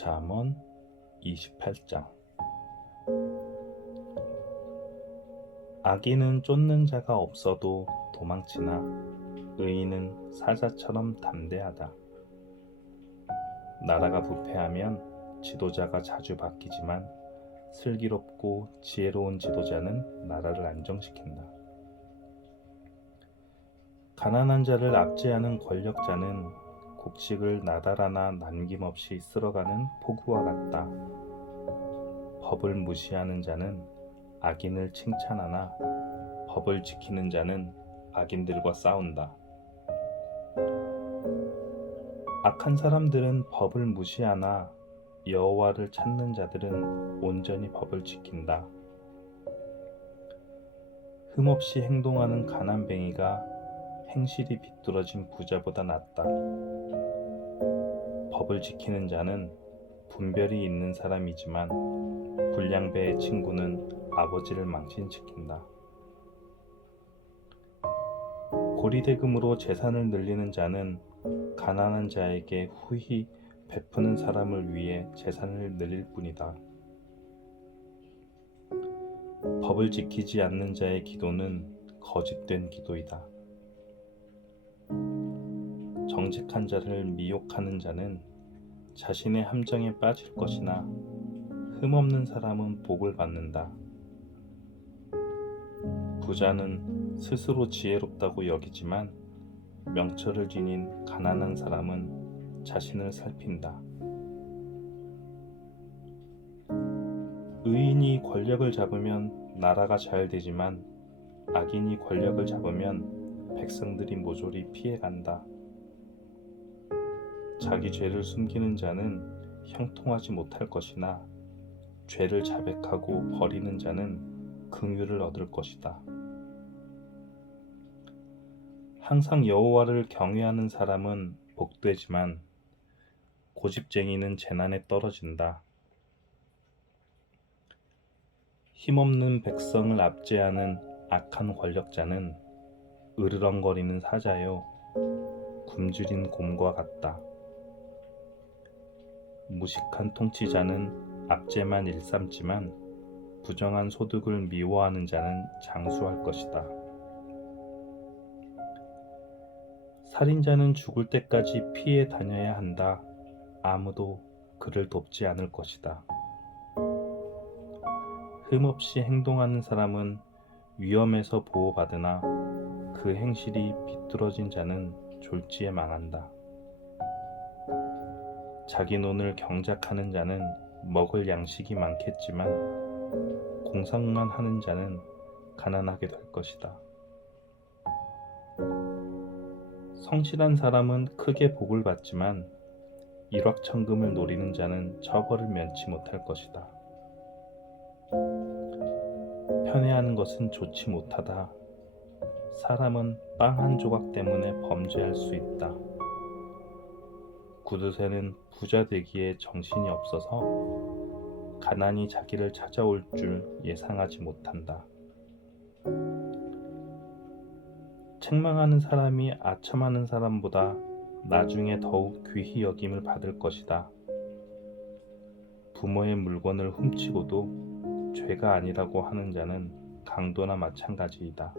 잠언 28장. 악인은 쫓는 자가 없어도 도망치나 의인은 사자처럼 담대하다. 나라가 부패하면 지도자가 자주 바뀌지만 슬기롭고 지혜로운 지도자는 나라를 안정시킨다. 가난한 자를 압제하는 권력자는 곡식을 나달아나 남김없이 쓸어가는 폭우와 같다. 법을 무시하는 자는 악인을 칭찬하나 법을 지키는 자는 악인들과 싸운다. 악한 사람들은 법을 무시하나 여호와를 찾는 자들은 온전히 법을 지킨다. 흠없이 행동하는 가난뱅이가 행실이 비뚤어진 부자보다 낫다. 법을 지키는 자는 분별이 있는 사람이지만 불량배의 친구는 아버지를 망신시킨다. 고리대금으로 재산을 늘리는 자는 가난한 자에게 후히 베푸는 사람을 위해 재산을 늘릴 뿐이다. 법을 지키지 않는 자의 기도는 거짓된 기도이다. 정직한 자를 미혹하는 자는 자신의 함정에 빠질 것이나 흠없는 사람은 복을 받는다. 부자는 스스로 지혜롭다고 여기지만 명철을 지닌 가난한 사람은 자신을 살핀다. 의인이 권력을 잡으면 나라가 잘 되지만 악인이 권력을 잡으면 백성들이 모조리 피해간다. 자기 죄를 숨기는 자는 형통하지 못할 것이나 죄를 자백하고 버리는 자는 긍휼을 얻을 것이다. 항상 여호와를 경외하는 사람은 복되지만 고집쟁이는 재난에 떨어진다. 힘없는 백성을 압제하는 악한 권력자는 으르렁거리는 사자요 굶주린 곰과 같다. 무식한 통치자는 압제만 일삼지만 부정한 소득을 미워하는 자는 장수할 것이다. 살인자는 죽을 때까지 피해 다녀야 한다. 아무도 그를 돕지 않을 것이다. 흠없이 행동하는 사람은 위험에서 보호받으나 그 행실이 비뚤어진 자는 졸지에 망한다. 자기 논을 경작하는 자는 먹을 양식이 많겠지만 공상만 하는 자는 가난하게 될 것이다. 성실한 사람은 크게 복을 받지만 일확천금을 노리는 자는 처벌을 면치 못할 것이다. 편애하는 것은 좋지 못하다. 사람은 빵 한 조각 때문에 범죄할 수 있다. 구두쇠는 부자 되기에 정신이 없어서 가난이 자기를 찾아올 줄 예상하지 못한다. 책망하는 사람이 아첨하는 사람보다 나중에 더욱 귀히 여김을 받을 것이다. 부모의 물건을 훔치고도 죄가 아니라고 하는 자는 강도나 마찬가지이다.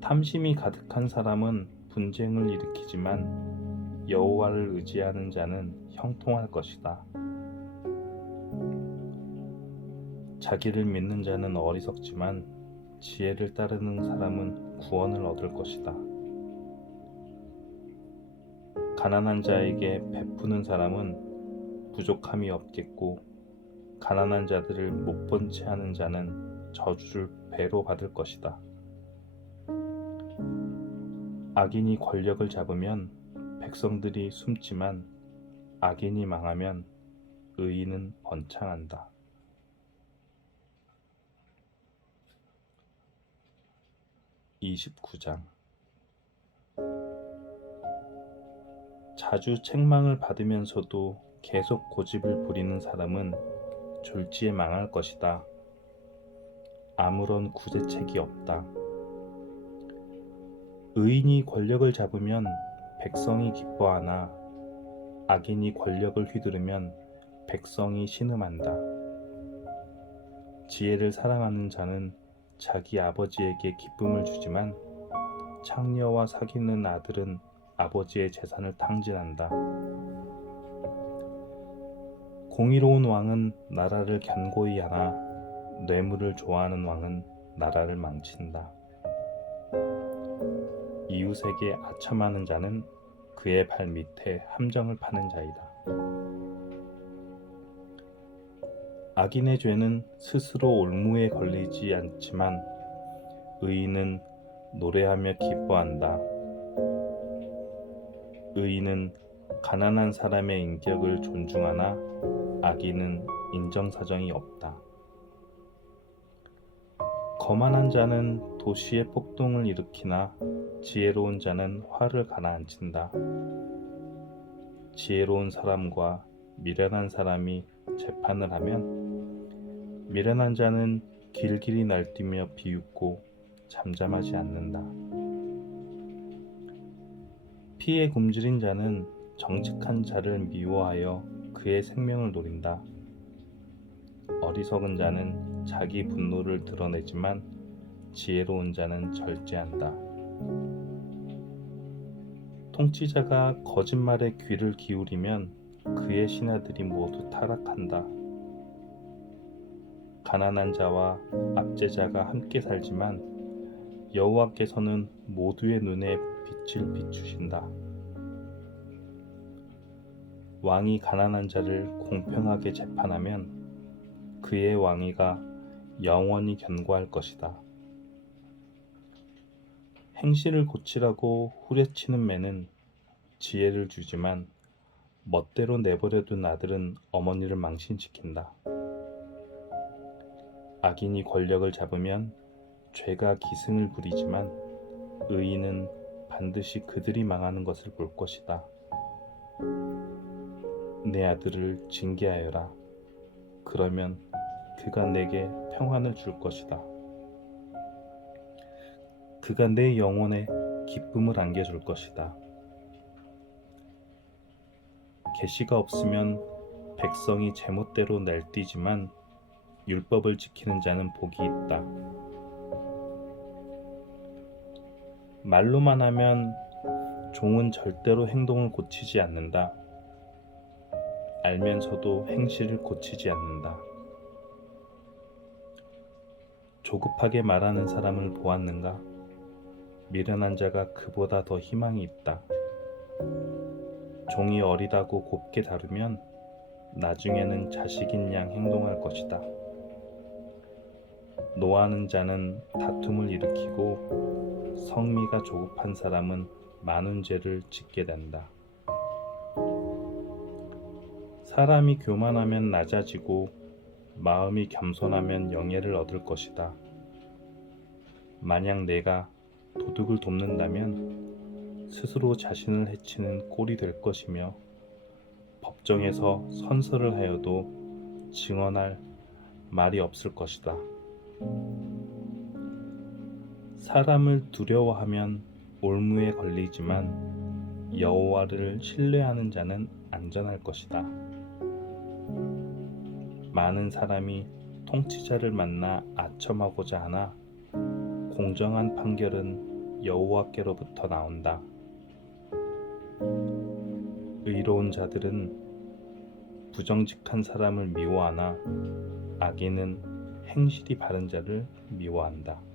탐심이 가득한 사람은 분쟁을 일으키지만 여호와를 의지하는 자는 형통할 것이다. 자기를 믿는 자는 어리석지만 지혜를 따르는 사람은 구원을 얻을 것이다. 가난한 자에게 베푸는 사람은 부족함이 없겠고 가난한 자들을 못 본 채 하는 자는 저주를 배로 받을 것이다. 악인이 권력을 잡으면 백성들이 숨지만 악인이 망하면 의인은 번창한다. (29장) 자주 책망을 받으면서도 계속 고집을 부리는 사람은 졸지에 망할 것이다. 아무런 구제책이 없다. 의인이 권력을 잡으면 백성이 기뻐하나 악인이 권력을 휘두르면 백성이 신음한다. 지혜를 사랑하는 자는 자기 아버지에게 기쁨을 주지만 창녀와 사귀는 아들은 아버지의 재산을 탕진한다. 공의로운 왕은 나라를 견고히 하나 뇌물을 좋아하는 왕은 나라를 망친다. 이웃에게 아첨하는 자는 그의 발 밑에 함정을 파는 자이다. 악인의 죄는 스스로 올무에 걸리지 않지만 의인은 노래하며 기뻐한다. 의인은 가난한 사람의 인격을 존중하나 악인은 인정사정이 없다. 거만한 자는 도시에 폭동을 일으키나 지혜로운 자는 화를 가라앉힌다. 지혜로운 사람과 미련한 사람이 재판을 하면 미련한 자는 길길이 날뛰며 비웃고 잠잠하지 않는다. 피에 굶주린 자는 정직한 자를 미워하여 그의 생명을 노린다. 어리석은 자는 자기 분노를 드러내지만 지혜로운 자는 절제한다. 통치자가 거짓말에 귀를 기울이면 그의 신하들이 모두 타락한다. 가난한 자와 압제자가 함께 살지만 여호와께서는 모두의 눈에 빛을 비추신다. 왕이 가난한 자를 공평하게 재판하면 그의 왕위가 영원히 견고할 것이다. 행실을 고치라고 후려치는 매는 지혜를 주지만 멋대로 내버려둔 아들은 어머니를 망신시킨다. 악인이 권력을 잡으면 죄가 기승을 부리지만 의인은 반드시 그들이 망하는 것을 볼 것이다. 내 아들을 징계하여라. 그러면 그가 내게 평안을 줄 것이다. 그가 내 영혼에 기쁨을 안겨줄 것이다. 계시가 없으면 백성이 제멋대로 날뛰지만 율법을 지키는 자는 복이 있다. 말로만 하면 종은 절대로 행동을 고치지 않는다. 알면서도 행실을 고치지 않는다. 조급하게 말하는 사람을 보았는가? 미련한 자가 그보다 더 희망이 있다. 종이 어리다고 곱게 다루면 나중에는 자식인 양 행동할 것이다. 노하는 자는 다툼을 일으키고 성미가 조급한 사람은 많은 죄를 짓게 된다. 사람이 교만하면 낮아지고 마음이 겸손하면 영예를 얻을 것이다. 만약 내가 도둑을 돕는다면 스스로 자신을 해치는 꼴이 될 것이며 법정에서 선서를 하여도 증언할 말이 없을 것이다. 사람을 두려워하면 올무에 걸리지만 여호와를 신뢰하는 자는 안전할 것이다. 많은 사람이 통치자를 만나 아첨하고자 하나 공정한 판결은 여호와께로부터 나온다. 의로운 자들은 부정직한 사람을 미워하나 악인은 행실이 바른 자를 미워한다.